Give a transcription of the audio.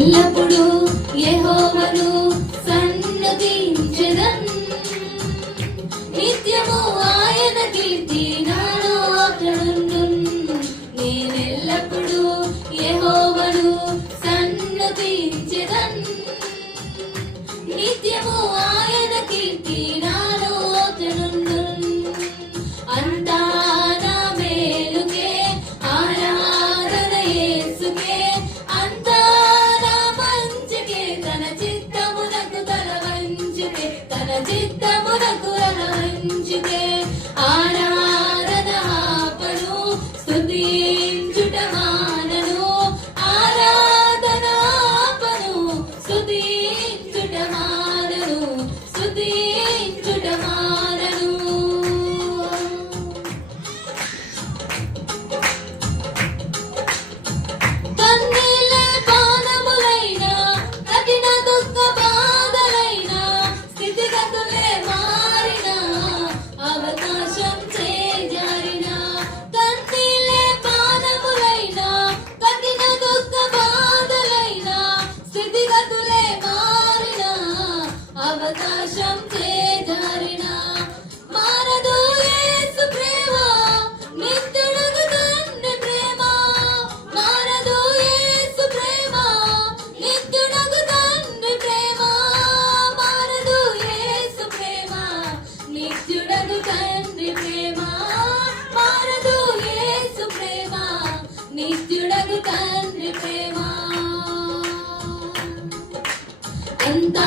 నేనెల్లప్పుడూ యెహోవాను సన్నుతించెదన్. నిత్యము ఆయన కీర్తి నా నోటనుండున్. నేనెల్లప్పుడూ యెహోవాను సన్నుతించెదన్. నిత్యము ఆయన కీర్తి నా నోటనుండున్. అంతా నా మేలుకే, ఆరాధన యేసుకే, అంతా నా మంచికే, తన చిత్తమునకు తల వంచుకే, తన చిత్తమునకు తల వంచుకే. ఆరాధన ఆపను, స్తుతించుట మానను. ఆరాధన ఆపను, స్తుతించుట మానను. స్తుతించుట మానను. కన్నీళ్ళే పానములైనా, కఠిన దుఃఖ బాధలైనా, స్థితిగతులే మారినా, అవకాశం చేజారినా. కన్నీళ్ళే పానములైనా, కఠిన దుఃఖ బాధలైనా, స్థితిగతులే మారినా, అవకాశం చేజారినా. మారదు యేసు ప్రేమ, నిత్యుడగు తండ్రి ప్రేమ. మారదు యేసు ప్రేమ, నిత్యుడగు తండ్రి ప్రేమ. మారదు యేసు ప్రేమ, నిత్యుడగు తండ్రి ప్రేమ. మారదు యేసు ప్రేమ, నిత్యుడగు తండ్రి ప్రేమ. అంతా